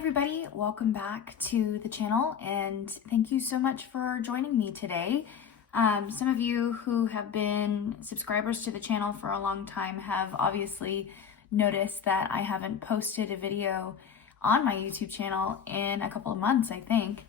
everybody, welcome back to the channel and thank you so much for joining me today. Some of you who have been subscribers to the channel for a long time have obviously noticed that I haven't posted a video on my YouTube channel in a couple of months, I think.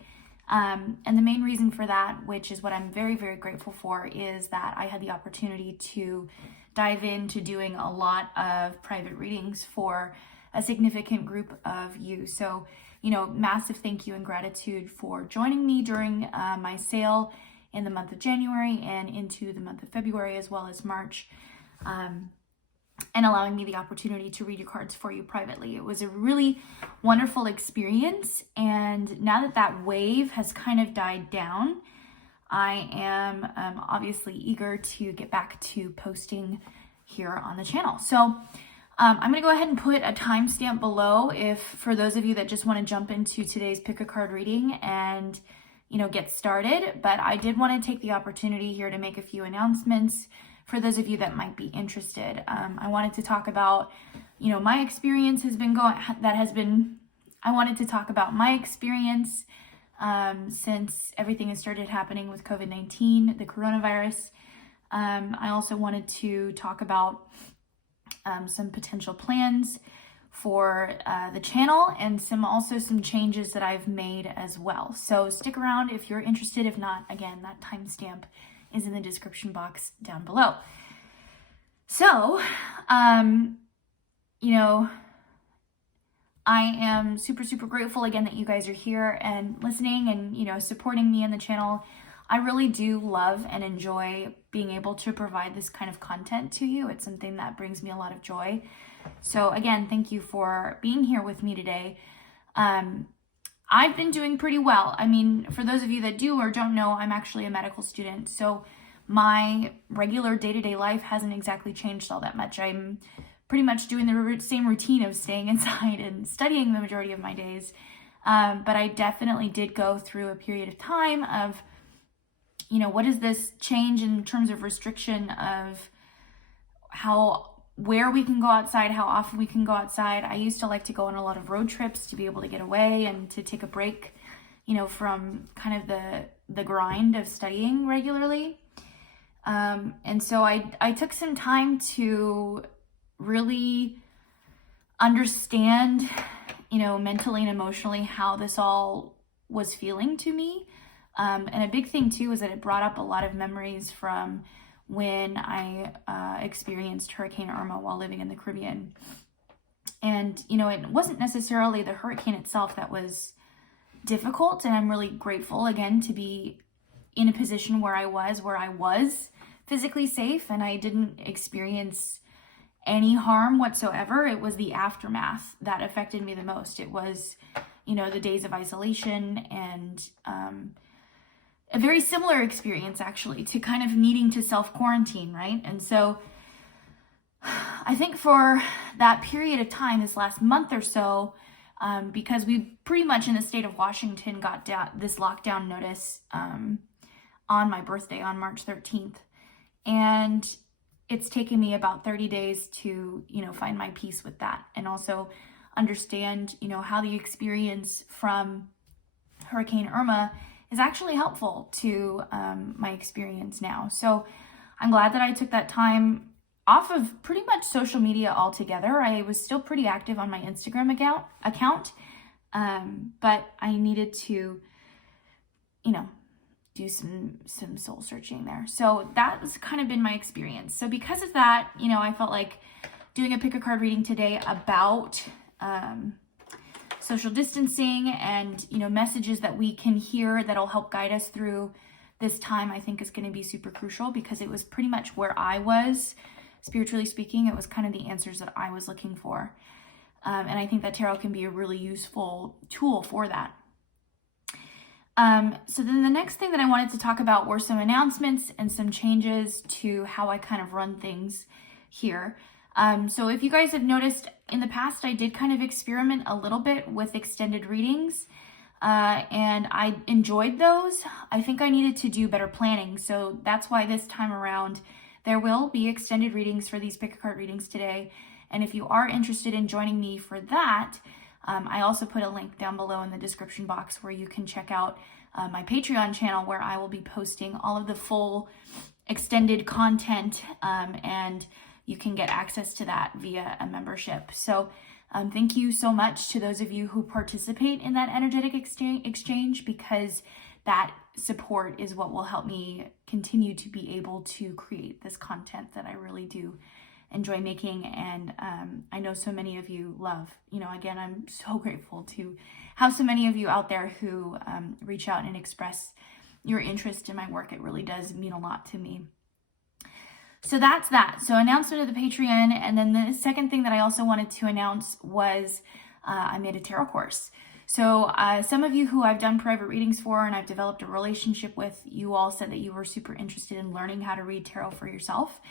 And the main reason for that, which is what I'm very, very grateful for, is that I had the opportunity to dive into doing a lot of private readings for a significant group of you. So, massive thank you and gratitude for joining me during my sale in the month of January and into the month of February as well as March, and allowing me the opportunity to read your cards for you privately. It was a really wonderful experience, and now that that wave has kind of died down, I am obviously eager to get back to posting here on the channel. So I'm going to go ahead and put a timestamp below if for those of you that just want to jump into today's pick a card reading and get started. But I did want to take the opportunity here to make a few announcements for those of you that might be interested. I wanted to talk about my experience I wanted to talk about my experience since everything has started happening with COVID-19, the coronavirus. I also wanted to talk about some potential plans for the channel and some changes that I've made as well. So stick around if you're interested. If not, again, that timestamp is in the description box down below. So, I am super, super grateful again that you guys are here and listening and, supporting me in the channel. I really do love and enjoy being able to provide this kind of content to you. It's something that brings me a lot of joy. So again, thank you for being here with me today. I've been doing pretty well. I mean, for those of you that do or don't know, I'm actually a medical student. So my regular day-to-day life hasn't exactly changed all that much. I'm pretty much doing the same routine of staying inside and studying the majority of my days. But I definitely did go through a period of time of what is this change in terms of restriction of where we can go outside, how often we can go outside. I used to like to go on a lot of road trips to be able to get away and to take a break, from kind of the grind of studying regularly. And so I took some time to really understand, mentally and emotionally how this all was feeling to me. And a big thing too is that it brought up a lot of memories from when I experienced Hurricane Irma while living in the Caribbean. And, it wasn't necessarily the hurricane itself that was difficult. And I'm really grateful again to be in a position where I was physically safe and I didn't experience any harm whatsoever. It was the aftermath that affected me the most. It was, the days of isolation and, a very similar experience actually to kind of needing to self-quarantine, right? And so I think for that period of time, this last month or so, because we pretty much in the state of Washington got this lockdown notice on my birthday on March 13th. And it's taken me about 30 days to, find my peace with that and also understand, how the experience from Hurricane Irma is actually helpful to my experience now. So I'm glad that I took that time off of pretty much social media altogether. I was still pretty active on my Instagram account, but I needed to, do some soul searching there. So that's kind of been my experience. So because of that, I felt like doing a pick a card reading today about social distancing and, messages that we can hear that'll help guide us through this time, I think is going to be super crucial because it was pretty much where I was, spiritually speaking. It was kind of the answers that I was looking for. And I think that tarot can be a really useful tool for that. So then the next thing that I wanted to talk about were some announcements and some changes to how I kind of run things here. So if you guys have noticed in the past, I did kind of experiment a little bit with extended readings, and I enjoyed those. I think I needed to do better planning. So that's why this time around, there will be extended readings for these pick a card readings today. And if you are interested in joining me for that, I also put a link down below in the description box where you can check out my Patreon channel, where I will be posting all of the full extended content, and you can get access to that via a membership. So thank you so much to those of you who participate in that energetic exchange, because that support is what will help me continue to be able to create this content that I really do enjoy making, and I know so many of you love. Again, I'm so grateful to have so many of you out there who reach out and express your interest in my work. It really does mean a lot to me. So that's that. So announcement of the Patreon. And then the second thing that I also wanted to announce was I made a tarot course. So some of you who I've done private readings for and I've developed a relationship with, you all said that you were super interested in learning how to read tarot for yourself.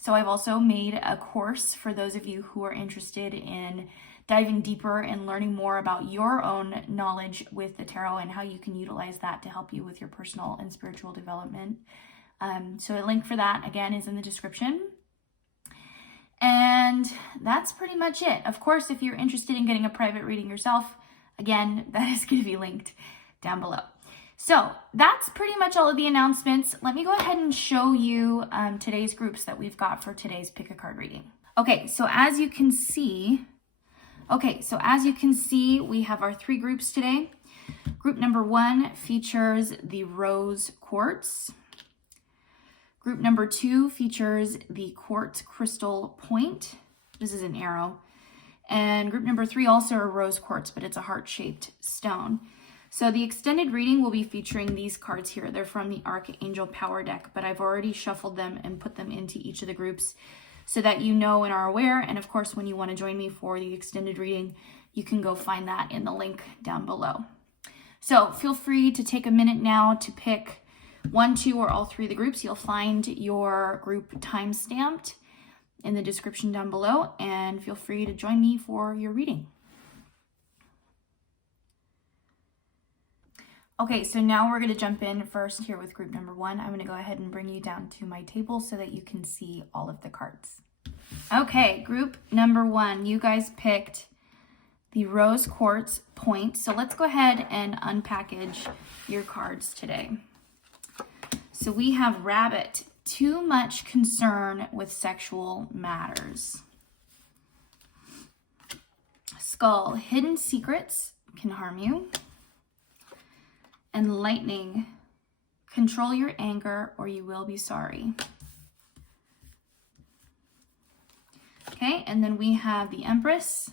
So I've also made a course for those of you who are interested in diving deeper and learning more about your own knowledge with the tarot and how you can utilize that to help you with your personal and spiritual development. So a link for that, again, is in the description. And that's pretty much it. Of course, if you're interested in getting a private reading yourself, again, that is going to be linked down below. So that's pretty much all of the announcements. Let me go ahead and show you today's groups that we've got for today's pick a card reading. Okay, so as you can see, we have our 3 groups today. Group number 1 features the rose quartz. Group number 2 features the quartz crystal point. This is an arrow. And group number 3 also a rose quartz, but it's a heart-shaped stone. So the extended reading will be featuring these cards here. They're from the Archangel Power deck, but I've already shuffled them and put them into each of the groups so that you know and are aware. And of course, when you want to join me for the extended reading, you can go find that in the link down below. So feel free to take a minute now to pick 1, 2, or all 3 of the groups. You'll find your group time-stamped in the description down below, and feel free to join me for your reading. Okay, so now we're going to jump in first here with group number 1. I'm going to go ahead and bring you down to my table so that you can see all of the cards. Okay, group number 1, you guys picked the rose quartz point. So let's go ahead and unpackage your cards today. So we have rabbit, too much concern with sexual matters. Skull, hidden secrets can harm you. And lightning, control your anger or you will be sorry. Okay, and then we have the Empress.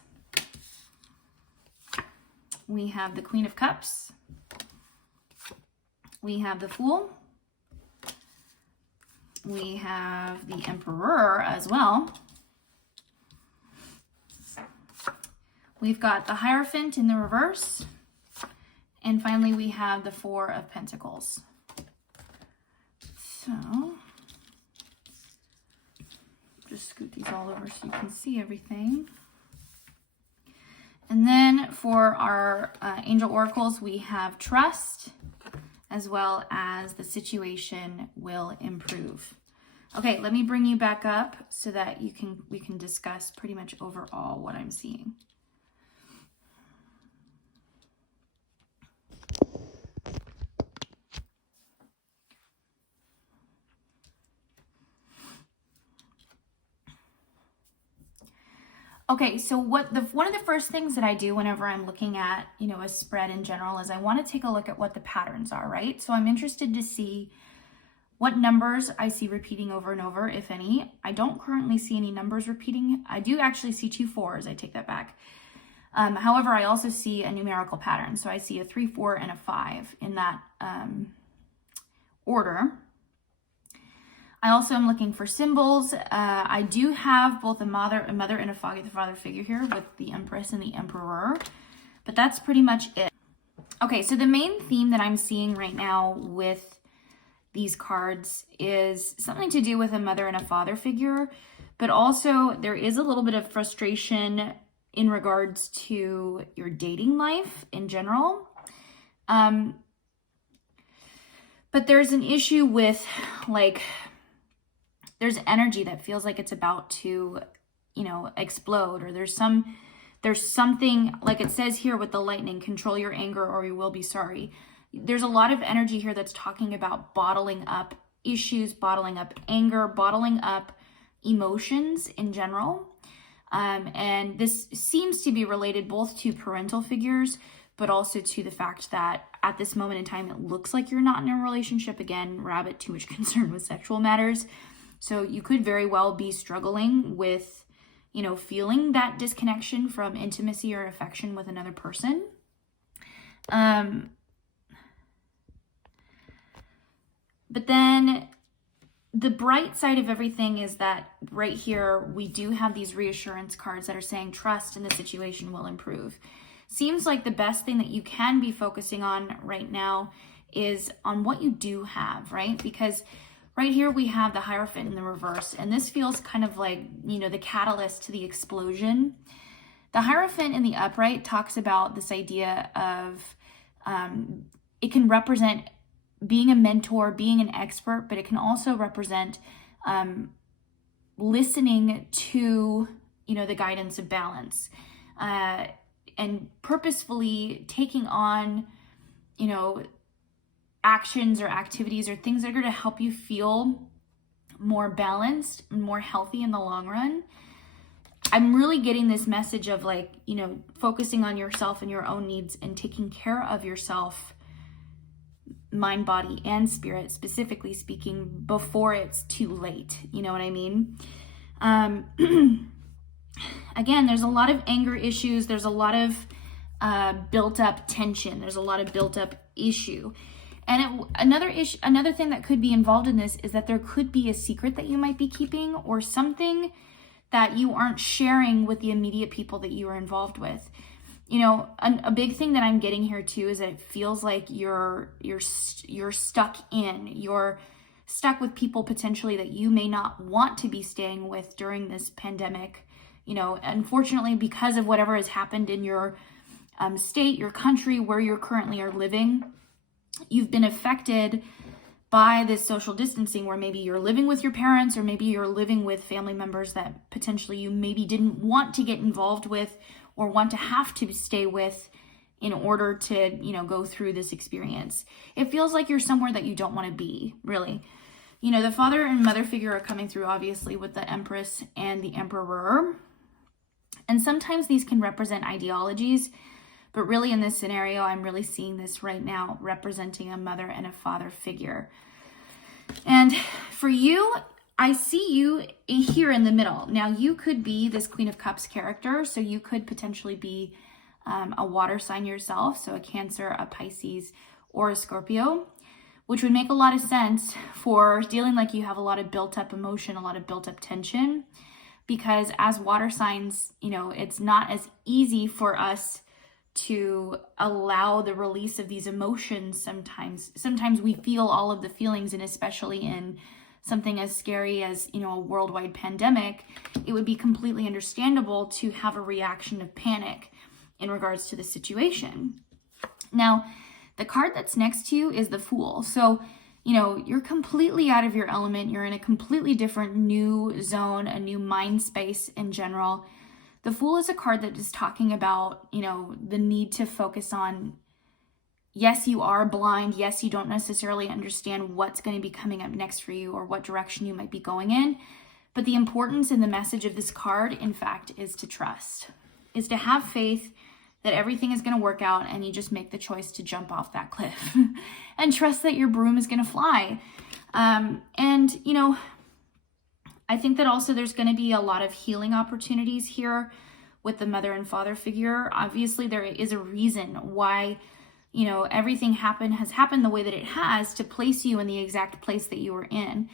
We have the Queen of Cups. We have the Fool. We have the Emperor as well. We've got the Hierophant in the reverse. And finally, we have the 4 of Pentacles. So, just scoot these all over so you can see everything. And then for our angel oracles, we have trust, as well as the situation will improve. Okay, let me bring you back up so that we can discuss pretty much overall what I'm seeing. Okay, so one of the first things that I do whenever I'm looking at, a spread in general is I want to take a look at what the patterns are, right? So I'm interested to see what numbers I see repeating over and over, if any. I don't currently see any numbers repeating. I do actually see 2 4s, I take that back. However, I also see a numerical pattern. So I see a 3, 4, and a 5 in that order. I also am looking for symbols. I do have both a mother and a father figure here with the Empress and the Emperor, but that's pretty much it. Okay, so the main theme that I'm seeing right now with these cards is something to do with a mother and a father figure, but also there is a little bit of frustration in regards to your dating life in general. But there's an issue with there's energy that feels like it's about to, explode, or there's there's something, like it says here with the lightning, control your anger or you will be sorry. There's a lot of energy here that's talking about bottling up issues, bottling up anger, bottling up emotions in general. And this seems to be related both to parental figures, but also to the fact that at this moment in time, it looks like you're not in a relationship. Again, rabbit, too much concern with sexual matters. So you could very well be struggling with, feeling that disconnection from intimacy or affection with another person. But then the bright side of everything is that right here, we do have these reassurance cards that are saying trust and the situation will improve. Seems like the best thing that you can be focusing on right now is on what you do have, right? Because right here we have the Hierophant in the reverse, and this feels kind of like, the catalyst to the explosion. The Hierophant in the upright talks about this idea of, it can represent being a mentor, being an expert, but it can also represent listening to, the guidance of balance, and purposefully taking on, actions or activities or things that are going to help you feel more balanced and more healthy in the long run. I'm really getting this message of focusing on yourself and your own needs and taking care of yourself, mind, body, and spirit, specifically speaking, before it's too late. You know what I mean? Again, there's a lot of anger issues. There's a lot of built up tension. There's a lot of built up issue. And another thing that could be involved in this is that there could be a secret that you might be keeping, or something that you aren't sharing with the immediate people that you are involved with. A big thing that I'm getting here too is that it feels like you're stuck you're stuck with people potentially that you may not want to be staying with during this pandemic. Unfortunately, because of whatever has happened in your state, your country, where you currently are living, you've been affected by this social distancing, where maybe you're living with your parents, or maybe you're living with family members that potentially you maybe didn't want to get involved with or want to have to stay with in order to, go through this experience. It feels like you're somewhere that you don't want to be, really. The father and mother figure are coming through, obviously, with the Empress and the Emperor. And sometimes these can represent ideologies, but really in this scenario, I'm really seeing this right now representing a mother and a father figure. And for you, I see you here in the middle. Now, you could be this Queen of Cups character, so you could potentially be a water sign yourself, so a Cancer, a Pisces, or a Scorpio, which would make a lot of sense for dealing like you have a lot of built up emotion, a lot of built up tension, because as water signs, it's not as easy for us to allow the release of these emotions sometimes. Sometimes we feel all of the feelings, and especially in something as scary as, a worldwide pandemic, it would be completely understandable to have a reaction of panic in regards to the situation. Now, the card that's next to you is the Fool. So, you're completely out of your element. You're in a completely different new zone, a new mind space in general. The Fool is a card that is talking about, the need to focus on, yes, you are blind. Yes, you don't necessarily understand what's going to be coming up next for you or what direction you might be going in. But the importance and the message of this card, in fact, is to trust, is to have faith that everything is going to work out, and you just make the choice to jump off that cliff and trust that your broom is going to fly. I think that also there's going to be a lot of healing opportunities here with the mother and father figure. Obviously, there is a reason why, everything has happened the way that it has to place you in the exact place that you were in,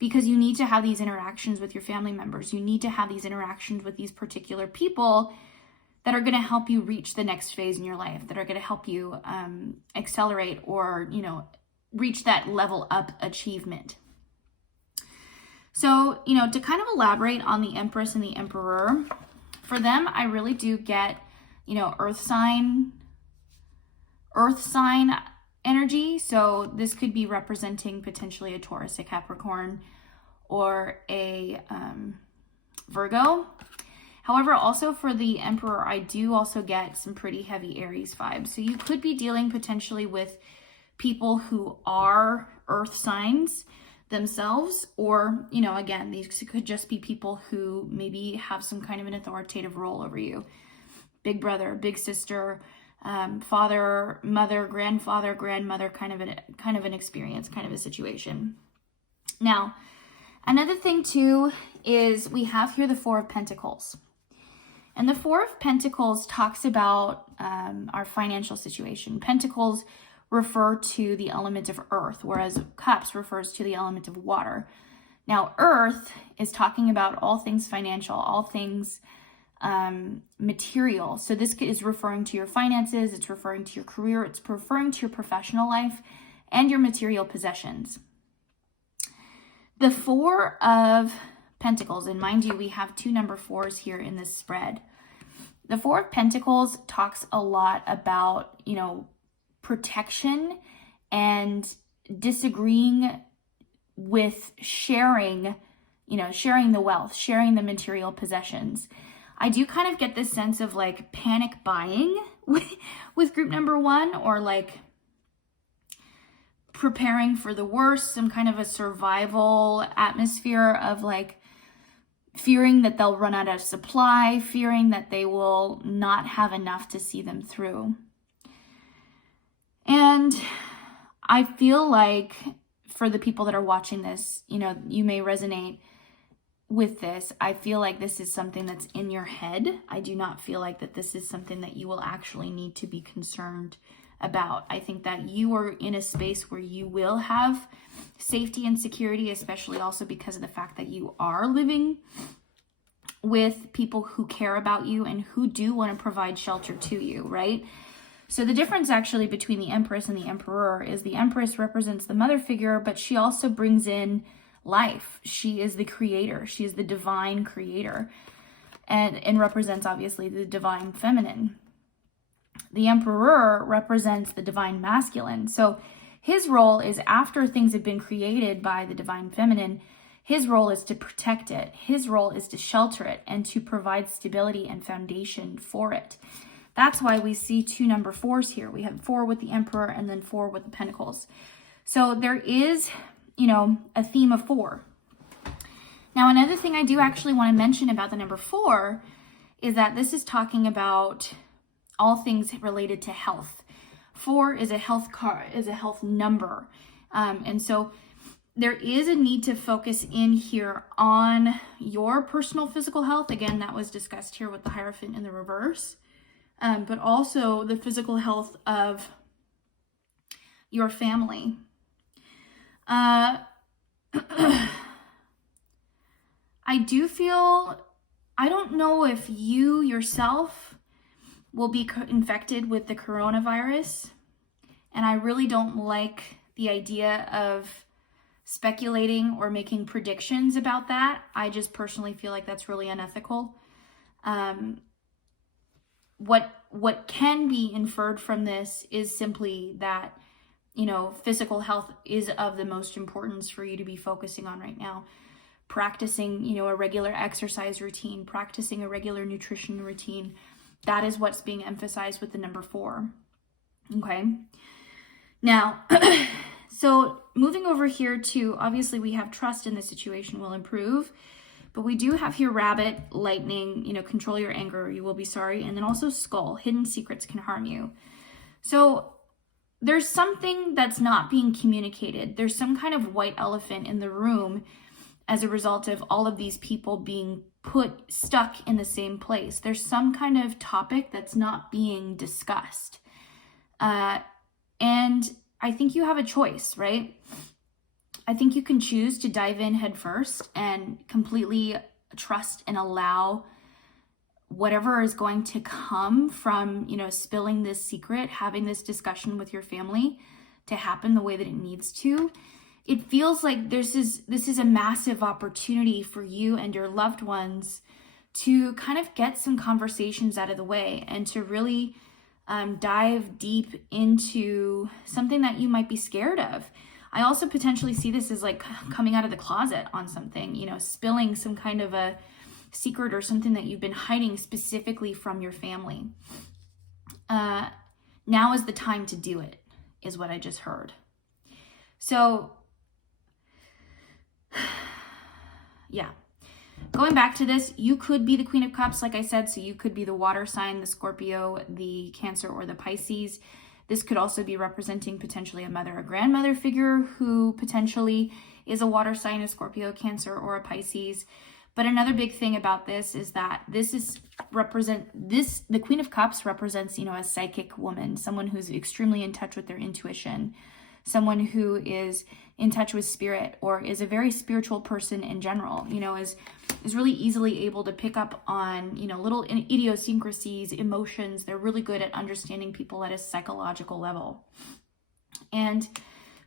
because you need to have these interactions with your family members. You need to have these interactions with these particular people that are going to help you reach the next phase in your life, that are going to help you accelerate or, reach that level up achievement. So, to kind of elaborate on the Empress and the Emperor, for them, I really do get, earth sign energy. So this could be representing potentially a Taurus, a Capricorn, or a Virgo. However, also for the Emperor, I do also get some pretty heavy Aries vibes. So you could be dealing potentially with people who are earth signs themselves, or, you know, again, these could just be people who maybe have some kind of an authoritative role over you. Big brother, big sister, father, mother, grandfather, grandmother, kind of an experience, kind of a situation. Now, another thing too is we have here the Four of Pentacles. And the Four of Pentacles talks about our financial situation. Pentacles refer to the element of earth, whereas cups refers to the element of water. Now, earth is talking about all things financial, all things material. So this is referring to your finances, it's referring to your career, it's referring to your professional life and your material possessions. The Four of Pentacles, and mind you, we have two number fours here in this spread. The Four of Pentacles talks a lot about, you know, protection and disagreeing with sharing, you know, sharing the wealth, sharing the material possessions. I do kind of get this sense of like panic buying with group number one, or like preparing for the worst, some kind of a survival atmosphere of like fearing that they'll run out of supply, fearing that they will not have enough to see them through. And I feel like for the people that are watching this, you know, you may resonate with this. I feel like this is something that's in your head. I do not feel like that this is something that you will actually need to be concerned about. I think that you are in a space where you will have safety and security, especially also because of the fact that you are living with people who care about you and who do want to provide shelter to you, right? So the difference actually between the Empress and the Emperor is the Empress represents the mother figure, but she also brings in life. She is the creator. She is the divine creator, and represents obviously the divine feminine. The Emperor represents the divine masculine. So his role is, after things have been created by the divine feminine, his role is to protect it. His role is to shelter it and to provide stability and foundation for it. That's why we see two number fours here. We have 4 with the Emperor and then 4 with the Pentacles. So there is, you know, a theme of 4. Now, another thing I do actually want to mention about the number 4 is that this is talking about all things related to health. 4 is a health number. And so there is a need to focus in here on your personal physical health. Again, that was discussed here with the Hierophant in the reverse. But also the physical health of your family. I do feel, I don't know if you yourself will be infected with the coronavirus, and I really don't like the idea of speculating or making predictions about that. I just personally feel like that's really unethical. What can be inferred from this is simply that, you know, physical health is of the most importance for you to be focusing on right now. Practicing, you know, a regular exercise routine, practicing a regular nutrition routine. That is what's being emphasized with the number 4. Okay. Now, so moving over here to, obviously we have trust in the situation will improve, but we do have here rabbit, lightning, you know, control your anger, you will be sorry. And then also skull, hidden secrets can harm you. So there's something that's not being communicated. There's some kind of white elephant in the room as a result of all of these people being stuck in the same place. There's some kind of topic that's not being discussed. And I think you have a choice, right? I think you can choose to dive in head first and completely trust and allow whatever is going to come from, you know, spilling this secret, having this discussion with your family to happen the way that it needs to. It feels like this is a massive opportunity for you and your loved ones to kind of get some conversations out of the way and to really dive deep into something that you might be scared of. I also potentially see this as like coming out of the closet on something, you know, spilling some kind of a secret or something that you've been hiding specifically from your family. Now is the time to do it, is what I just heard. So, yeah. Going back to this, you could be the Queen of Cups, like I said, so you could be the water sign, the Scorpio, the Cancer, or the Pisces. This could also be representing potentially a mother or grandmother figure who potentially is a water sign, a Scorpio, Cancer, or a Pisces. But another big thing about this is that the Queen of Cups represents, a psychic woman, someone who's extremely in touch with their intuition, someone who is in touch with spirit, or is a very spiritual person in general, is really easily able to pick up on, little idiosyncrasies, emotions. They're really good at understanding people at a psychological level. And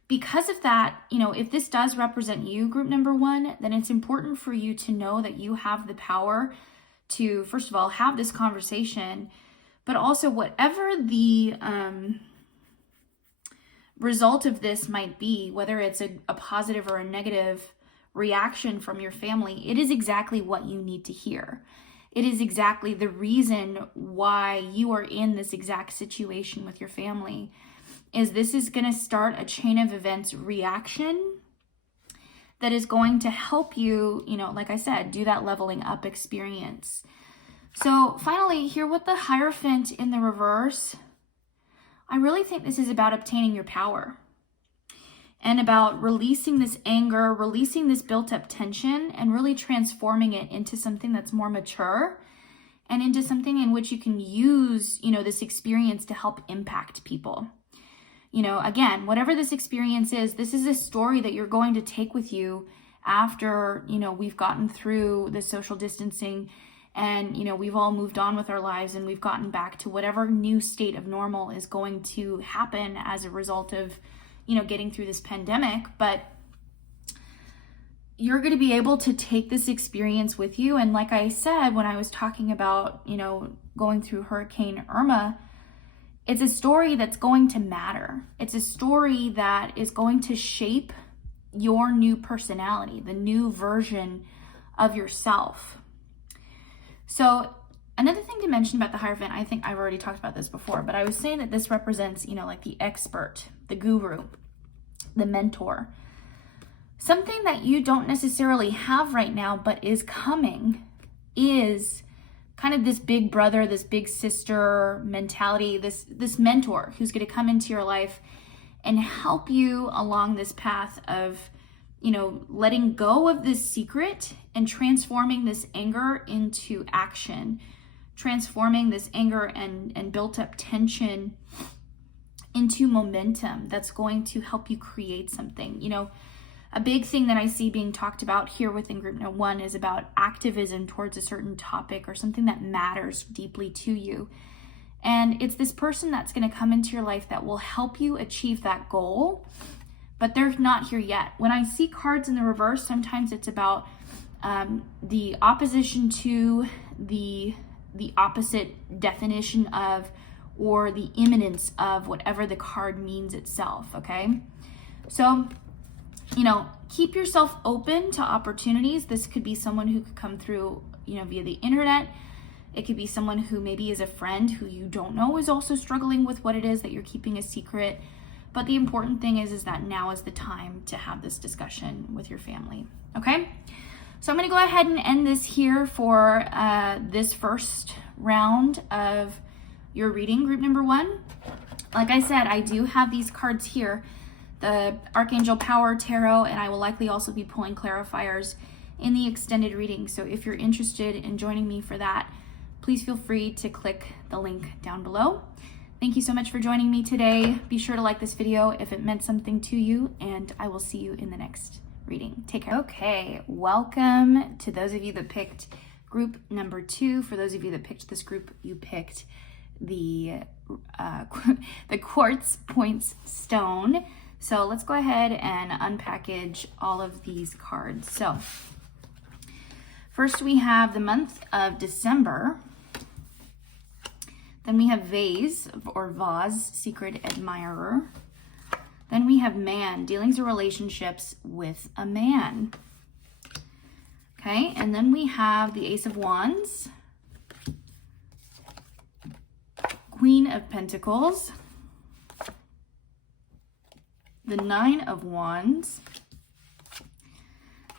because of that, if this does represent you, group number 1, then it's important for you to know that you have the power to, first of all, have this conversation, but also whatever the result of this might be, whether it's a positive or a negative reaction from your family, it is exactly what you need to hear. It is exactly the reason why you are in this exact situation with your family. This is going to start a chain of events reaction that is going to help you, like I said, do that leveling up experience. So finally, here with the Hierophant in the reverse, I really think this is about obtaining your power and about releasing this anger, releasing this built up tension, and really transforming it into something that's more mature and into something in which you can use, this experience to help impact people. Again, whatever this experience is, this is a story that you're going to take with you after, we've gotten through the social distancing and, we've all moved on with our lives and we've gotten back to whatever new state of normal is going to happen as a result of, getting through this pandemic. But you're going to be able to take this experience with you. And like I said, when I was talking about, going through Hurricane Irma, it's a story that's going to matter. It's a story that is going to shape your new personality, the new version of yourself. So another thing to mention about the Hierophant, I think I've already talked about this before, but I was saying that this represents, like the expert, the guru, the mentor. Something that you don't necessarily have right now, but is coming, is kind of this big brother, this big sister mentality, this mentor who's going to come into your life and help you along this path of, letting go of this secret and transforming this anger into action, transforming this anger and built up tension into momentum that's going to help you create something. A big thing that I see being talked about here within group number 1 is about activism towards a certain topic or something that matters deeply to you. And it's this person that's going to come into your life that will help you achieve that goal, but they're not here yet. When I see cards in the reverse, sometimes it's about the opposition to the opposite definition of, or the imminence of whatever the card means itself, okay? So, keep yourself open to opportunities. This could be someone who could come through, via the internet. It could be someone who maybe is a friend who you don't know is also struggling with what it is that you're keeping a secret. But the important thing is that now is the time to have this discussion with your family, okay? So I'm going to go ahead and end this here for this first round of your reading, group number 1. Like I said, I do have these cards here, the Archangel Power Tarot, and I will likely also be pulling clarifiers in the extended reading. So if you're interested in joining me for that, please feel free to click the link down below. Thank you so much for joining me today. Be sure to like this video if it meant something to you, and I will see you in the next reading. Take care. Okay, welcome to those of you that picked group number 2. For those of you that picked this group, you picked the Quartz Points Stone. So let's go ahead and unpackage all of these cards. So first we have the month of December. Then we have Vase or Vase, Secret Admirer. Then we have Man, dealings or relationships with a man. Okay, and then we have the Ace of Wands, Queen of Pentacles, the Nine of Wands,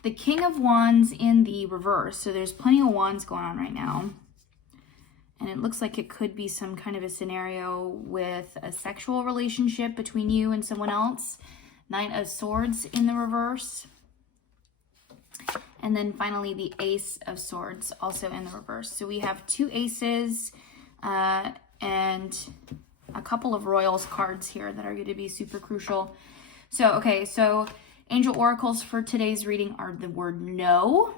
the King of Wands in the reverse. So there's plenty of wands going on right now. And it looks like it could be some kind of a scenario with a sexual relationship between you and someone else. Knight of Swords in the reverse. And then finally the Ace of Swords also in the reverse. So we have two aces and a couple of Royals cards here that are going to be super crucial. So, okay, so angel oracles for today's reading are the word no.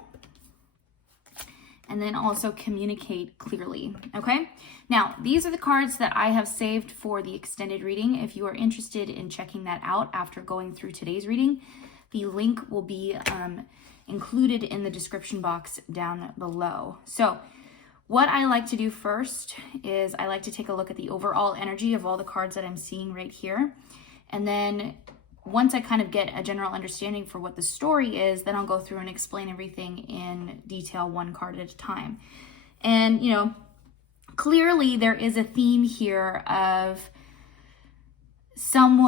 And then also communicate clearly, okay? Now, these are the cards that I have saved for the extended reading. If you are interested in checking that out after going through today's reading, the link will be included in the description box down below. So what I like to do first is I like to take a look at the overall energy of all the cards that I'm seeing right here. And then once I kind of get a general understanding for what the story is, then I'll go through and explain everything in detail, one card at a time. And, you know, clearly there is a theme here of some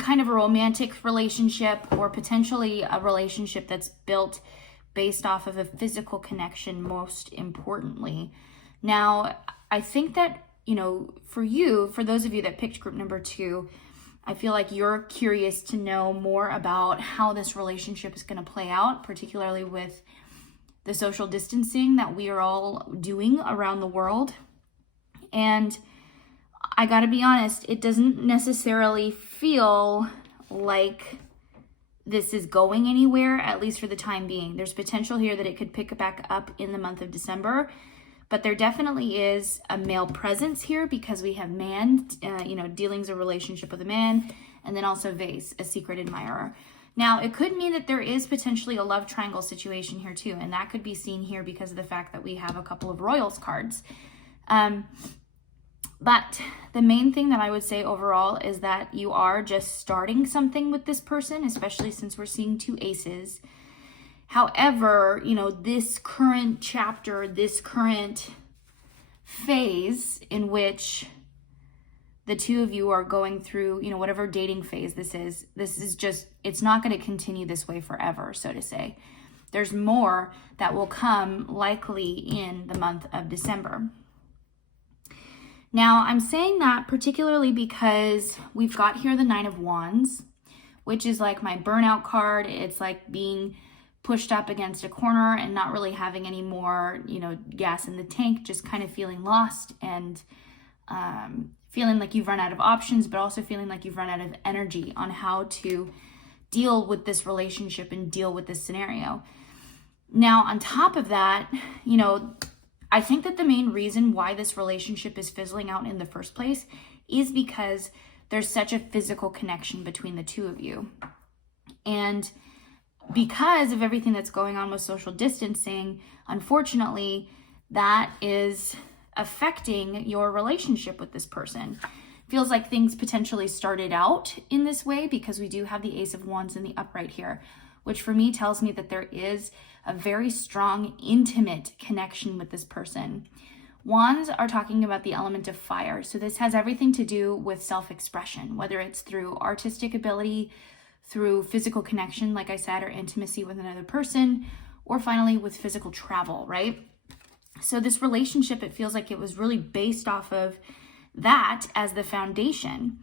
kind of a romantic relationship, or potentially a relationship that's built based off of a physical connection, most importantly. Now, I think that, you know, for those of you that picked group number 2, I feel like you're curious to know more about how this relationship is going to play out, particularly with the social distancing that we are all doing around the world. And I got to be honest, it doesn't necessarily feel like this is going anywhere, at least for the time being. There's potential here that it could pick back up in the month of December. But there definitely is a male presence here because we have man, dealings a relationship with a man, and then also vase, a secret admirer. Now, it could mean that there is potentially a love triangle situation here too, and that could be seen here because of the fact that we have a couple of Royals cards. But the main thing that I would say overall is that you are just starting something with this person, especially since we're seeing two aces. However, you know, this current chapter, this current phase in which the two of you are going through, you know, whatever dating phase this is just, it's not going to continue this way forever, so to say. There's more that will come likely in the month of December. Now, I'm saying that particularly because we've got here the Nine of Wands, which is like my burnout card. It's like being pushed up against a corner and not really having any more, you know, gas in the tank, just kind of feeling lost and feeling like you've run out of options, but also feeling like you've run out of energy on how to deal with this relationship and deal with this scenario. Now, on top of that, you know, I think that the main reason why this relationship is fizzling out in the first place is because there's such a physical connection between the two of you. And because of everything that's going on with social distancing, unfortunately, that is affecting your relationship with this person. Feels like things potentially started out in this way because we do have the Ace of Wands in the upright here, which for me tells me that there is a very strong, intimate connection with this person. Wands are talking about the element of fire. So this has everything to do with self-expression, whether it's through artistic ability, through physical connection, like I said, or intimacy with another person, or finally with physical travel, right? So this relationship, it feels like it was really based off of that as the foundation.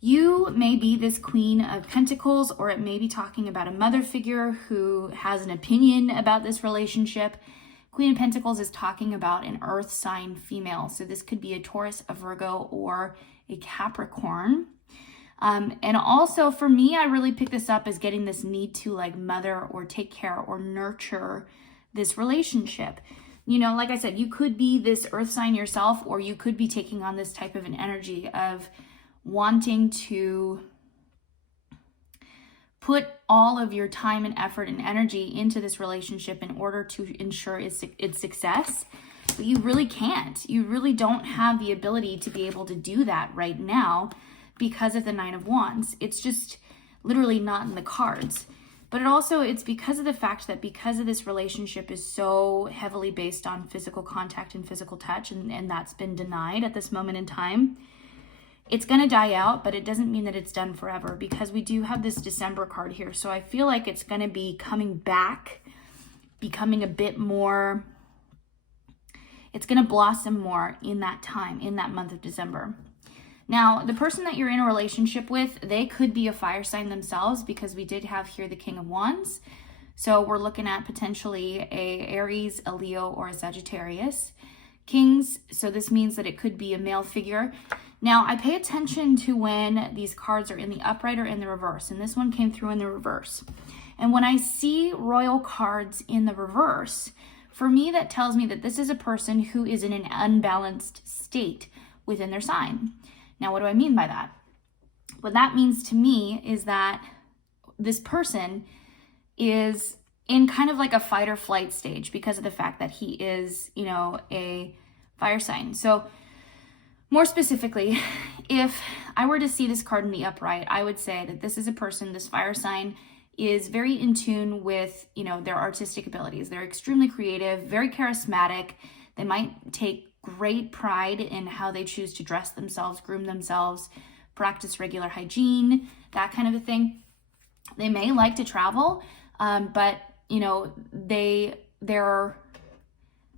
You may be this Queen of Pentacles, or it may be talking about a mother figure who has an opinion about this relationship. Queen of Pentacles is talking about an earth sign female. So this could be a Taurus, a Virgo, or a Capricorn. And also for me, I really pick this up as getting this need to like mother or take care or nurture this relationship. You know, like I said, you could be this earth sign yourself, or you could be taking on this type of an energy of wanting to put all of your time and effort and energy into this relationship in order to ensure its success. But you really can't. You really don't have the ability to be able to do that right now because of the Nine of Wands. It's just literally not in the cards. But it's because of the fact that because of this relationship is so heavily based on physical contact and physical touch, and that's been denied at this moment in time, it's going to die out, but it doesn't mean that it's done forever, because we do have this December card here. So I feel like it's going to be coming back, becoming a bit more, it's going to blossom more in that time, in that month of December. Now, the person that you're in a relationship with, they could be a fire sign themselves, because we did have here the King of Wands. So we're looking at potentially a Aries, a Leo, or a Sagittarius. Kings, so this means that it could be a male figure. Now, I pay attention to when these cards are in the upright or in the reverse, and this one came through in the reverse. And when I see royal cards in the reverse, for me, that tells me that this is a person who is in an unbalanced state within their sign. Now, what do I mean by that? What that means to me is that this person is in kind of like a fight or flight stage because of the fact that he is, a fire sign. So more specifically, if I were to see this card in the upright, I would say that this is a person, this fire sign, is very in tune with, their artistic abilities. They're extremely creative, very charismatic. They might take great pride in how they choose to dress themselves, groom themselves, practice regular hygiene, that kind of a thing. They may like to travel, but they're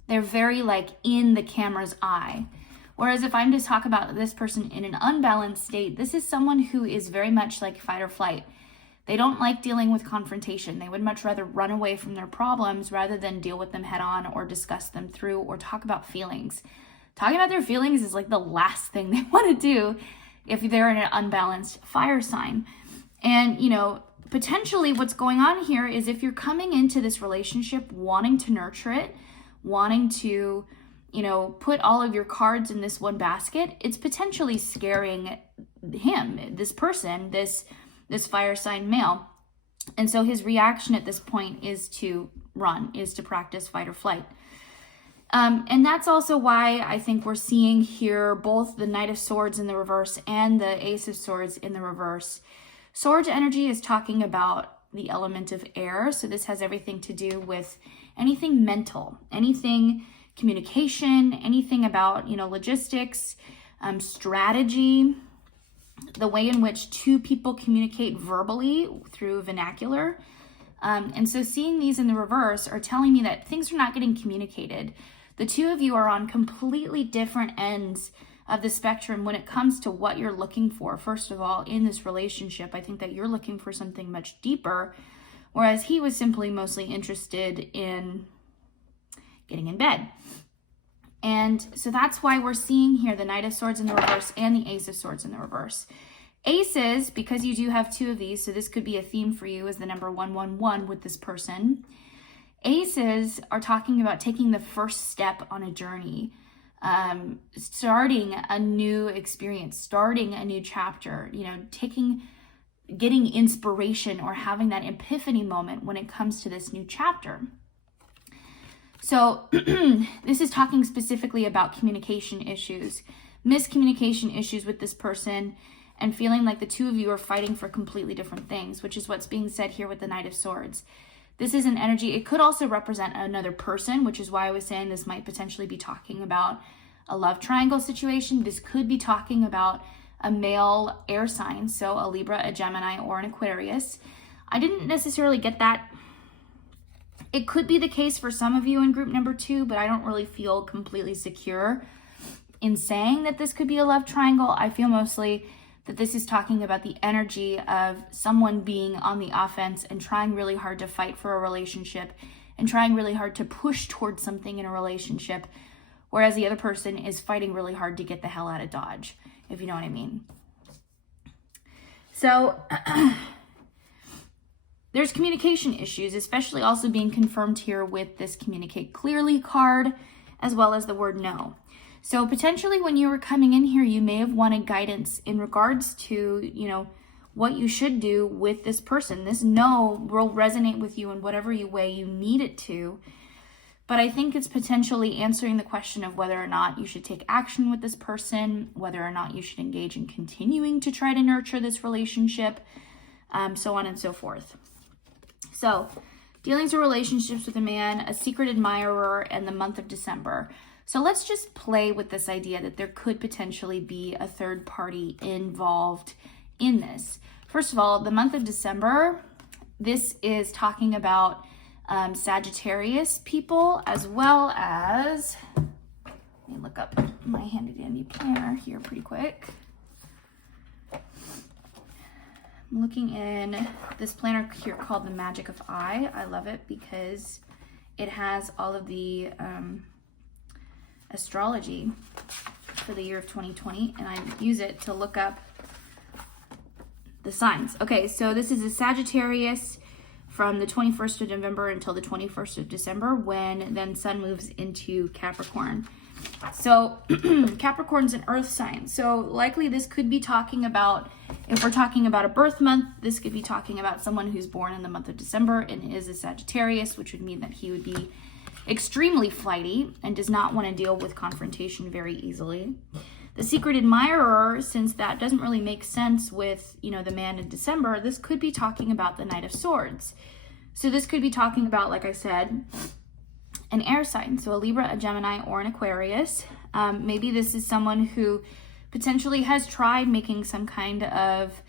very like in the camera's eye. Whereas if I'm to talk about this person in an unbalanced state, this is someone who is very much like fight or flight. They don't like dealing with confrontation. They would much rather run away from their problems rather than deal with them head on or discuss them through or talk about feelings. Talking about their feelings is like the last thing they want to do if they're in an unbalanced fire sign. And, potentially what's going on here is if you're coming into this relationship wanting to nurture it, wanting to, put all of your cards in this one basket, it's potentially scaring him, this person, this fire sign male. And so his reaction at this point is to run, is to practice fight or flight. And that's also why I think we're seeing here both the Knight of Swords in the reverse and the Ace of Swords in the reverse. Swords energy is talking about the element of air. So this has everything to do with anything mental, anything communication, anything about, logistics, strategy, the way in which two people communicate verbally through vernacular. And so seeing these in the reverse are telling me that things are not getting communicated. The two of you are on completely different ends of the spectrum when it comes to what you're looking for. First of all, in this relationship, I think that you're looking for something much deeper, whereas he was simply mostly interested in getting in bed. And so that's why we're seeing here the Knight of Swords in the reverse and the Ace of Swords in the reverse. Aces, because you do have two of these, so this could be a theme for you, is the number 111 with this person. Aces are talking about taking the first step on a journey, starting a new experience, starting a new chapter, getting inspiration or having that epiphany moment when it comes to this new chapter. So this is talking specifically about communication issues, miscommunication issues with this person, and feeling like the two of you are fighting for completely different things, which is what's being said here with the Knight of Swords. This is an energy. It could also represent another person, which is why I was saying this might potentially be talking about a love triangle situation. This could be talking about a male air sign, so a Libra, a Gemini, or an Aquarius. I didn't necessarily get that. It could be the case for some of you in group number 2, but I don't really feel completely secure in saying that this could be a love triangle. I feel mostly that this is talking about the energy of someone being on the offense and trying really hard to fight for a relationship and trying really hard to push towards something in a relationship, whereas the other person is fighting really hard to get the hell out of Dodge, if you know what I mean. So there's communication issues, especially also being confirmed here with this communicate clearly card, as well as the word no. So potentially when you were coming in here, you may have wanted guidance in regards to, what you should do with this person. This no will resonate with you in whatever way you need it to. But I think it's potentially answering the question of whether or not you should take action with this person, whether or not you should engage in continuing to try to nurture this relationship, so on and so forth. So, dealings or relationships with a man, a secret admirer, and the month of December. So let's just play with this idea that there could potentially be a third party involved in this. First of all, the month of December, this is talking about Sagittarius people, as well as, let me look up my handy dandy planner here pretty quick. I'm looking in this planner here called The Magic of I love it because it has all of the astrology for the year of 2020, and I use it to look up the signs. Okay, so this is a Sagittarius from the 21st of November until the 21st of December, when then Sun moves into Capricorn. So Capricorn's an earth sign. So likely this could be talking about, if we're talking about a birth month, this could be talking about someone who's born in the month of December and is a Sagittarius, which would mean that he would be extremely flighty and does not want to deal with confrontation very easily. The secret admirer, since that doesn't really make sense with, the man in December, this could be talking about the Knight of Swords. So this could be talking about, like I said, an air sign. So a Libra, a Gemini, or an Aquarius. Maybe this is someone who potentially has tried making some kind of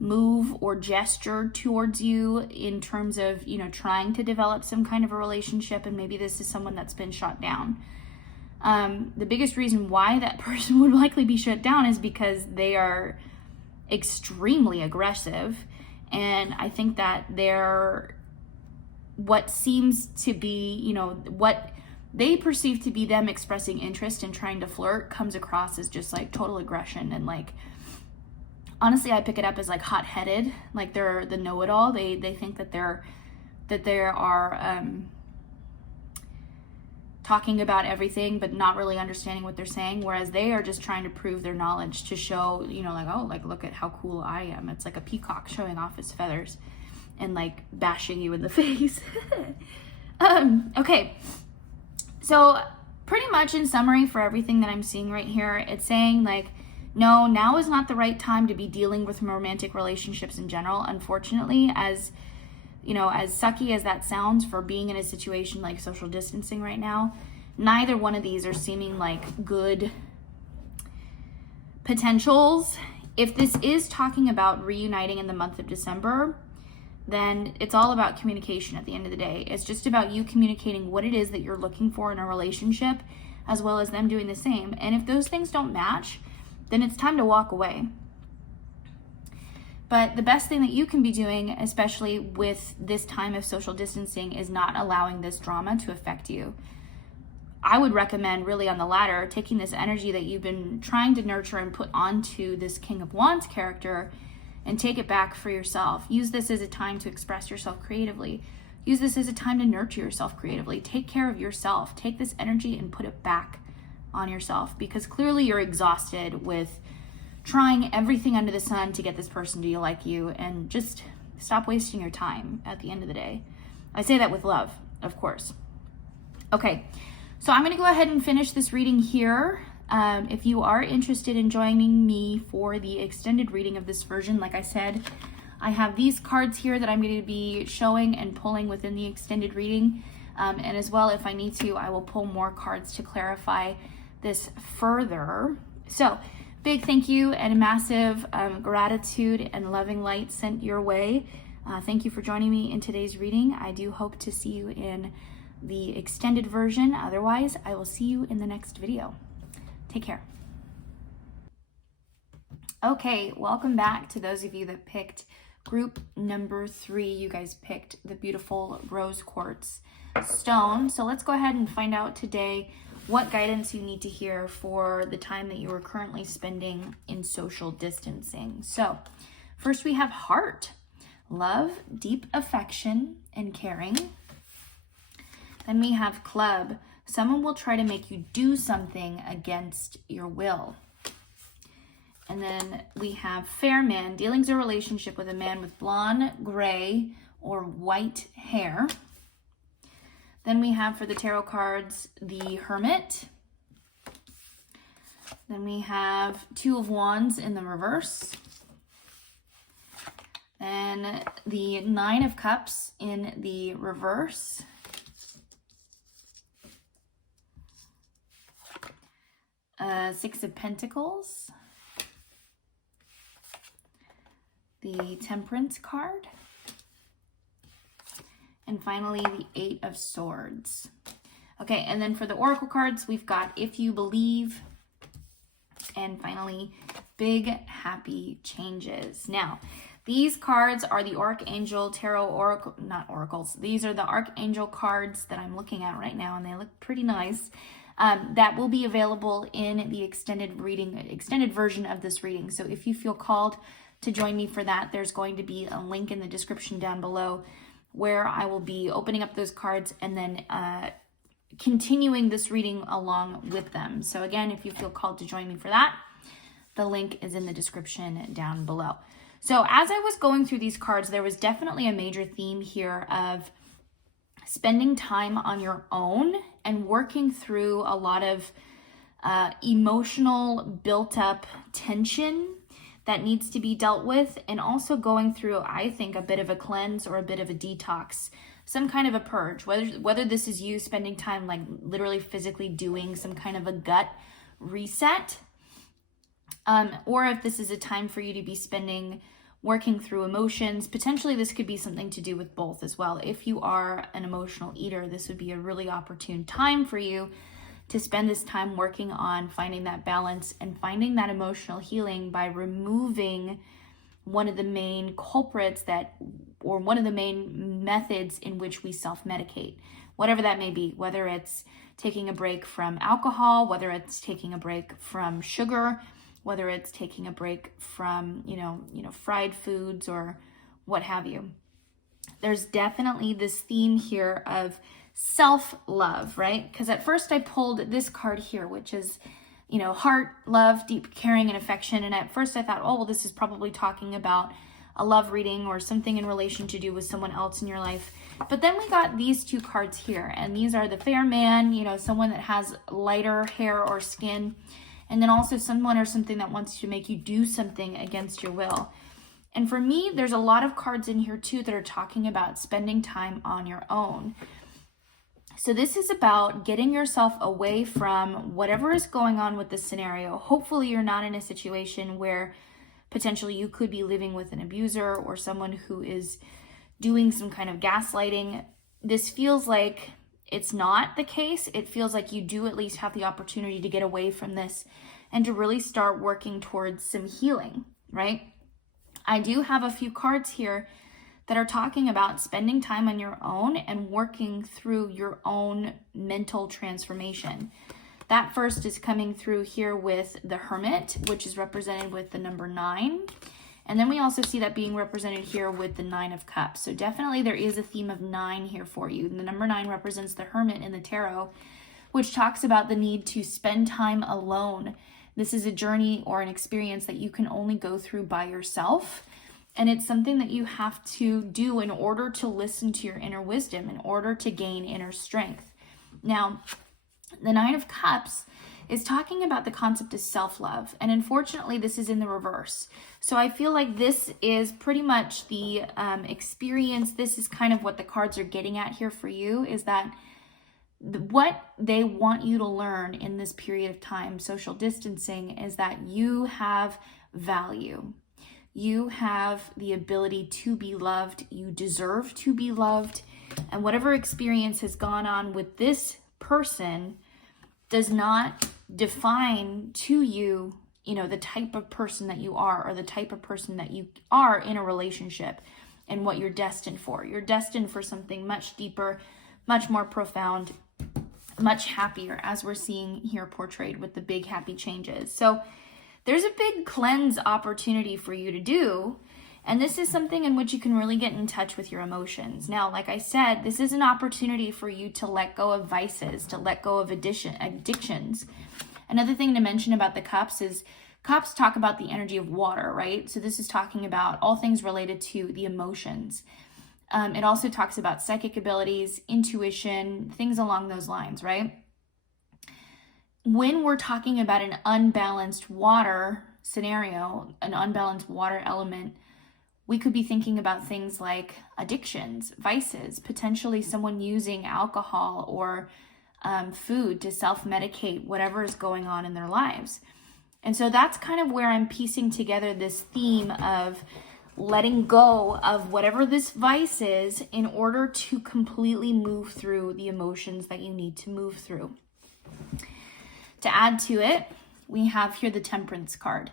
move or gesture towards you in terms of, trying to develop some kind of a relationship, and maybe this is someone that's been shot down. The biggest reason why that person would likely be shut down is because they are extremely aggressive, and I think that they're what seems to be, what they perceive to be them expressing interest and trying to flirt comes across as just like total aggression, and like, honestly, I pick it up as like hot-headed, like they're the know-it-all. They think that they are talking about everything, but not really understanding what they're saying. Whereas they are just trying to prove their knowledge to show, look at how cool I am. It's like a peacock showing off his feathers and like bashing you in the face. Okay. So pretty much in summary for everything that I'm seeing right here, it's saying like, no, now is not the right time to be dealing with romantic relationships in general. Unfortunately, as sucky as that sounds for being in a situation like social distancing right now, neither one of these are seeming like good potentials. If this is talking about reuniting in the month of December, then it's all about communication at the end of the day. It's just about you communicating what it is that you're looking for in a relationship, as well as them doing the same. And if those things don't match, then it's time to walk away. But the best thing that you can be doing, especially with this time of social distancing, is not allowing this drama to affect you. I would recommend, really on the latter, taking this energy that you've been trying to nurture and put onto this King of Wands character and take it back for yourself. Use this as a time to express yourself creatively. Use this as a time to nurture yourself creatively. Take care of yourself. Take this energy and put it back on yourself, because clearly you're exhausted with trying everything under the sun to get this person to like you, and just stop wasting your time at the end of the day. I say that with love, of course. Okay, so I'm going to go ahead and finish this reading here. If you are interested in joining me for the extended reading of this version, like I said, I have these cards here that I'm going to be showing and pulling within the extended reading. And as well, if I need to, I will pull more cards to clarify this further. So, big thank you and a massive gratitude and loving light sent your way. Thank you for joining me in today's reading. I do hope to see you in the extended version. Otherwise, I will see you in the next video. Take care. Okay, welcome back to those of you that picked group number 3. You guys picked the beautiful rose quartz stone. So let's go ahead and find out today what guidance you need to hear for the time that you are currently spending in social distancing. So first we have heart, love, deep affection and caring. Then we have club, someone will try to make you do something against your will. And then we have fair man, dealings or relationship with a man with blonde, gray, or white hair. Then we have for the tarot cards, the hermit. Then we have 2 of wands in the reverse. And then the Nine of Cups in the reverse. Six of Pentacles. The Temperance card. And finally, the Eight of Swords. Okay, and then for the Oracle cards, we've got If You Believe. And finally, Big Happy Changes. Now, these cards are the Archangel Tarot Oracle, not oracles. These are the Archangel cards that I'm looking at right now, and they look pretty nice. That will be available in the extended version of this reading. So if you feel called to join me for that, there's going to be a link in the description down below where I will be opening up those cards and then continuing this reading along with them. So again, if you feel called to join me for that, the link is in the description down below. So as I was going through these cards, there was definitely a major theme here of spending time on your own and working through a lot of emotional built-up tension that needs to be dealt with, and also going through, I think, a bit of a cleanse or a bit of a detox, some kind of a purge, whether this is you spending time like literally physically doing some kind of a gut reset, or if this is a time for you to be spending working through emotions. Potentially this could be something to do with both as well. If you are an emotional eater, this would be a really opportune time for you to spend this time working on finding that balance and finding that emotional healing by removing one of the main culprits or one of the main methods in which we self-medicate, whatever that may be, whether it's taking a break from alcohol, whether it's taking a break from sugar, whether it's taking a break from, fried foods or what have you. There's definitely this theme here of self-love, right? Because at first I pulled this card here, which is, heart, love, deep caring and affection. And at first I thought, oh, well, this is probably talking about a love reading or something in relation to do with someone else in your life. But then we got these two cards here, and these are the fair man, someone that has lighter hair or skin, and then also someone or something that wants to make you do something against your will. And for me, there's a lot of cards in here too that are talking about spending time on your own. So this is about getting yourself away from whatever is going on with this scenario. Hopefully you're not in a situation where potentially you could be living with an abuser or someone who is doing some kind of gaslighting. This feels like it's not the case. It feels like you do at least have the opportunity to get away from this and to really start working towards some healing, right? I do have a few cards here that are talking about spending time on your own and working through your own mental transformation. That first is coming through here with the Hermit, which is represented with the number 9. And then we also see that being represented here with the Nine of Cups. So definitely there is a theme of 9 here for you. And the number 9 represents the Hermit in the tarot, which talks about the need to spend time alone. This is a journey or an experience that you can only go through by yourself. And it's something that you have to do in order to listen to your inner wisdom, in order to gain inner strength. Now, the Nine of Cups is talking about the concept of self-love. And unfortunately, this is in the reverse. So I feel like this is pretty much the experience. This is kind of what the cards are getting at here for you, is that what they want you to learn in this period of time, social distancing, is that you have value. You have the ability to be loved. You deserve to be loved. And whatever experience has gone on with this person does not define to you, the type of person that you are, or the type of person that you are in a relationship and what you're destined for. You're destined for something much deeper, much more profound, much happier, as we're seeing here portrayed with the big happy changes. So there's a big cleanse opportunity for you to do. And this is something in which you can really get in touch with your emotions. Now, like I said, this is an opportunity for you to let go of vices, to let go of addictions. Another thing to mention about the cups is cups talk about the energy of water, right? So this is talking about all things related to the emotions. It also talks about psychic abilities, intuition, things along those lines, right? When we're talking about an unbalanced water scenario, an unbalanced water element, We could be thinking about things like addictions, vices, potentially someone using alcohol or food to self-medicate whatever is going on in their lives. And so that's kind of where I'm piecing together this theme of letting go of whatever this vice is in order to completely move through the emotions that you need to move through. To add to it, we have here the Temperance card.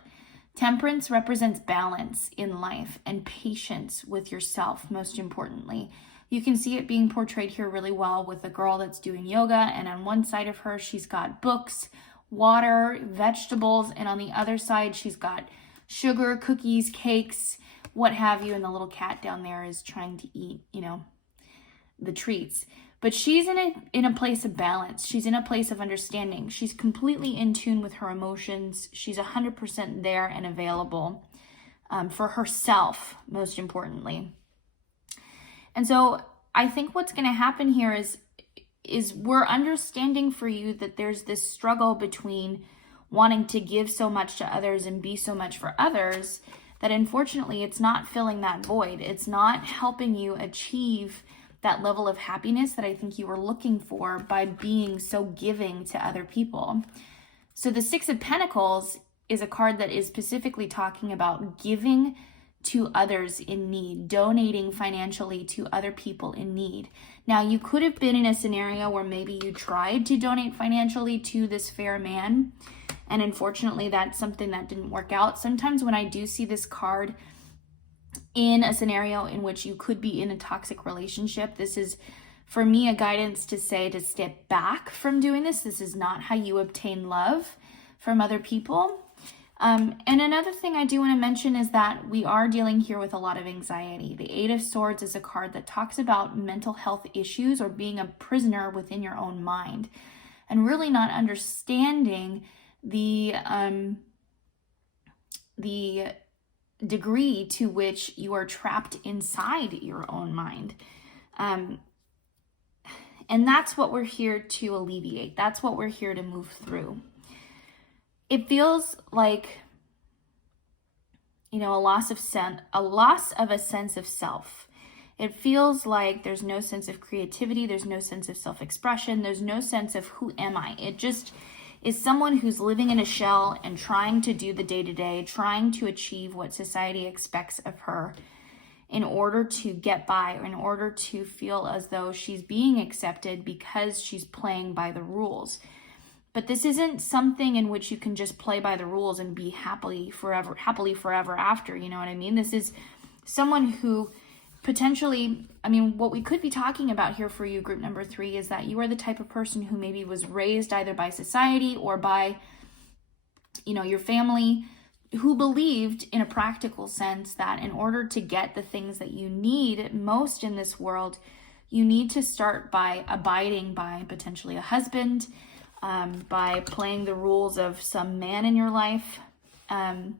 Temperance represents balance in life and patience with yourself, most importantly. You can see it being portrayed here really well with a girl that's doing yoga, and on one side of her, she's got books, water, vegetables, and on the other side, she's got sugar, cookies, cakes, what have you, and the little cat down there is trying to eat, the treats. But she's in a place of balance. She's in a place of understanding. She's completely in tune with her emotions. She's 100% there and available for herself, most importantly. And so I think what's going to happen here is we're understanding for you that there's this struggle between wanting to give so much to others and be so much for others that unfortunately it's not filling that void. It's not helping you achieve that level of happiness that I think you were looking for by being so giving to other people. So the Six of Pentacles is a card that is specifically talking about giving to others in need, donating financially to other people in need. Now, you could have been in a scenario where maybe you tried to donate financially to this fair man, and unfortunately that's something that didn't work out. Sometimes when I do see this card in a scenario in which you could be in a toxic relationship, this is for me a guidance to say to step back from doing this. This is not how you obtain love from other people. And another thing I do want to mention is that we are dealing here with a lot of anxiety. The Eight of Swords is a card that talks about mental health issues or being a prisoner within your own mind and really not understanding the degree to which you are trapped inside your own mind. And that's what we're here to alleviate. That's what we're here to move through. It feels like, a loss of a sense of self. It feels like there's no sense of creativity. There's no sense of self-expression. There's no sense of who am I? It just is someone who's living in a shell and trying to do the day-to-day, trying to achieve what society expects of her in order to get by, or in order to feel as though she's being accepted because she's playing by the rules. But this isn't something in which you can just play by the rules and be happily forever after, you know what I mean? This is someone who potentially, what we could be talking about here for you, group number 3, is that you are the type of person who maybe was raised either by society or by, your family, who believed in a practical sense that in order to get the things that you need most in this world, you need to start by abiding by potentially a husband, by playing the rules of some man in your life. And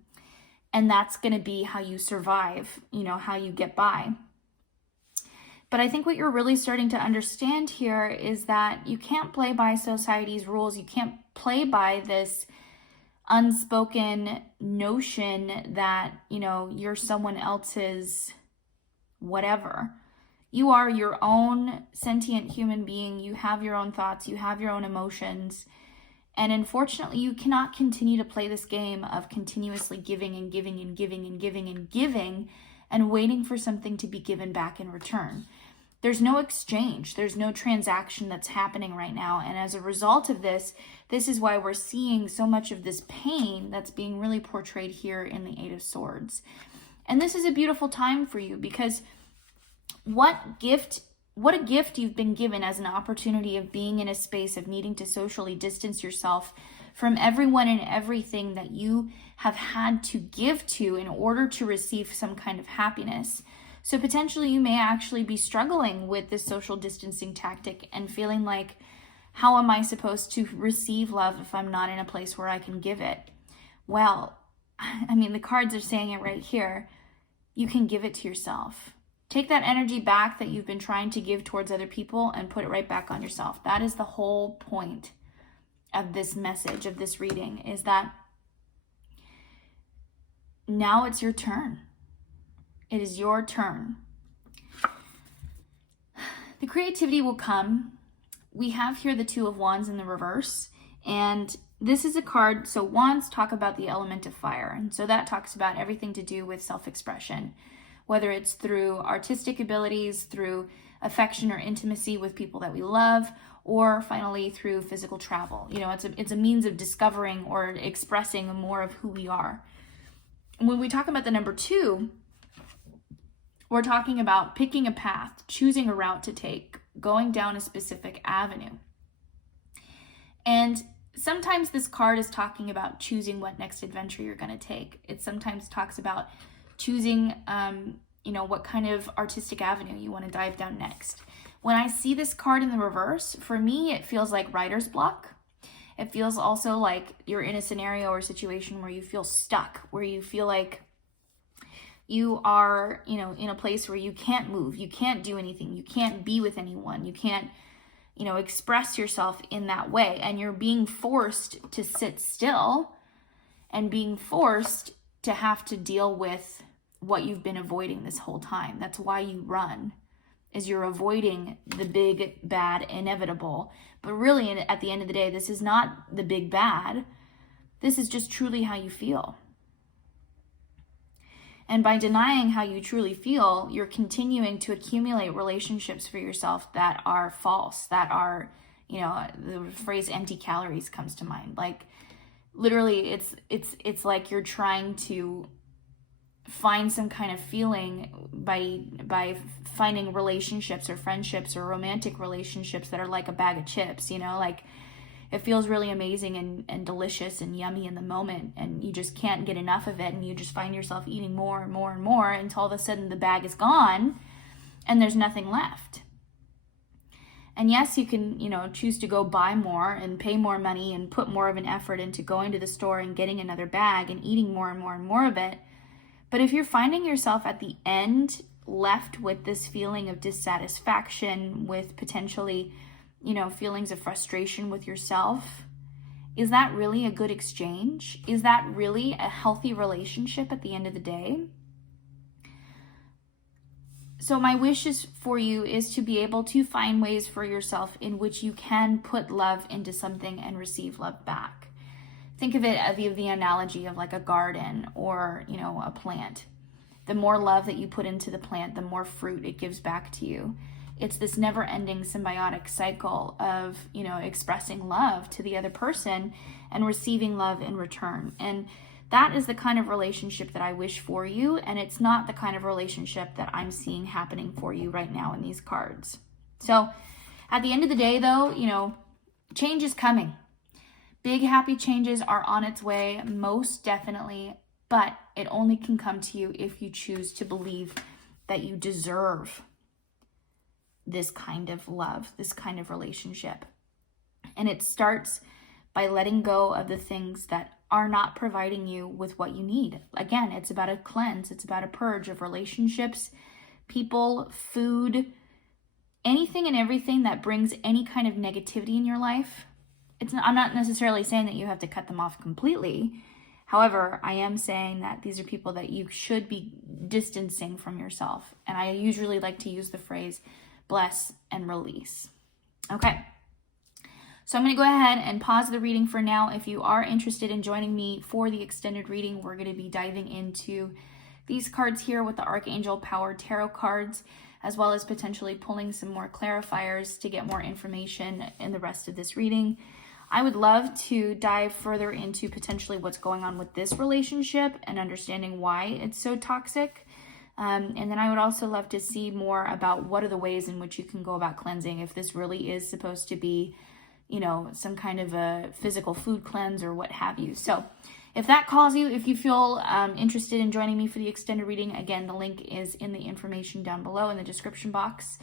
that's going to be how you survive, how you get by. But I think what you're really starting to understand here is that you can't play by society's rules. You can't play by this unspoken notion that, you're someone else's whatever. You are your own sentient human being. You have your own thoughts. You have your own emotions. And unfortunately, you cannot continue to play this game of continuously giving and giving and giving and giving and giving and waiting for something to be given back in return. There's no exchange. There's no transaction that's happening right now. And as a result of this is why we're seeing so much of this pain that's being really portrayed here in the Eight of Swords. And this is a beautiful time for you, because what a gift you've been given as an opportunity of being in a space of needing to socially distance yourself from everyone and everything that you have had to give to in order to receive some kind of happiness. So potentially you may actually be struggling with this social distancing tactic and feeling like, how am I supposed to receive love if I'm not in a place where I can give it? Well, the cards are saying it right here. You can give it to yourself. Take that energy back that you've been trying to give towards other people and put it right back on yourself. That is the whole point of this message, of this reading, is that now it's your turn. It is your turn. The creativity will come. We have here the Two of Wands in the reverse, and this is a card, so wands talk about the element of fire, and so that talks about everything to do with self-expression, whether it's through artistic abilities, through affection or intimacy with people that we love, or finally through physical travel. You know, it's a means of discovering or expressing more of who we are. When we talk about the number 2, we're talking about picking a path, choosing a route to take, going down a specific avenue. And sometimes this card is talking about choosing what next adventure you're going to take. It sometimes talks about choosing, what kind of artistic avenue you want to dive down next. When I see this card in the reverse, for me, it feels like writer's block. It feels also like you're in a scenario or situation where you feel stuck, where you feel like you are, in a place where you can't move, you can't do anything, you can't be with anyone, you can't, express yourself in that way. And you're being forced to sit still and being forced to have to deal with what you've been avoiding this whole time. That's why you run, is you're avoiding the big, bad, inevitable. But really, at the end of the day, this is not the big bad. This is just truly how you feel. And by denying how you truly feel, you're continuing to accumulate relationships for yourself that are false, that are, the phrase empty calories comes to mind. Like, literally, it's like you're trying to find some kind of feeling by finding relationships or friendships or romantic relationships that are like a bag of chips, like it feels really amazing and delicious and yummy in the moment, and you just can't get enough of it, and you just find yourself eating more and more and more until all of a sudden the bag is gone and there's nothing left. And yes, you can, choose to go buy more and pay more money and put more of an effort into going to the store and getting another bag and eating more and more and more of it. But if you're finding yourself at the end left with this feeling of dissatisfaction, with potentially, feelings of frustration with yourself, is that really a good exchange? Is that really a healthy relationship at the end of the day? So my wish for you is to be able to find ways for yourself in which you can put love into something and receive love back. Think of it as the analogy of like a garden or, a plant. The more love that you put into the plant, the more fruit it gives back to you. It's this never-ending symbiotic cycle of, expressing love to the other person and receiving love in return. And that is the kind of relationship that I wish for you, and it's not the kind of relationship that I'm seeing happening for you right now in these cards. So at the end of the day, though, change is coming. Big happy changes are on its way, most definitely, but it only can come to you if you choose to believe that you deserve this kind of love, this kind of relationship. And it starts by letting go of the things that are not providing you with what you need. Again, it's about a cleanse, it's about a purge of relationships, people, food, anything and everything that brings any kind of negativity in your life. I'm not necessarily saying that you have to cut them off completely. However, I am saying that these are people that you should be distancing from yourself. And I usually like to use the phrase bless and release. Okay. So I'm going to go ahead and pause the reading for now. If you are interested in joining me for the extended reading, we're going to be diving into these cards here with the Archangel Power Tarot cards, as well as potentially pulling some more clarifiers to get more information in the rest of this reading. I would love to dive further into potentially what's going on with this relationship and understanding why it's so toxic. And then I would also love to see more about what are the ways in which you can go about cleansing, if this really is supposed to be, some kind of a physical food cleanse or what have you. So if that calls you, if you feel interested in joining me for the extended reading, again, the link is in the information down below in the description box.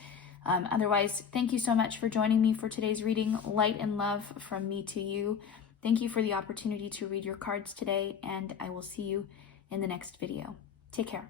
Otherwise, thank you so much for joining me for today's reading. Light and love from me to you. Thank you for the opportunity to read your cards today, and I will see you in the next video. Take care.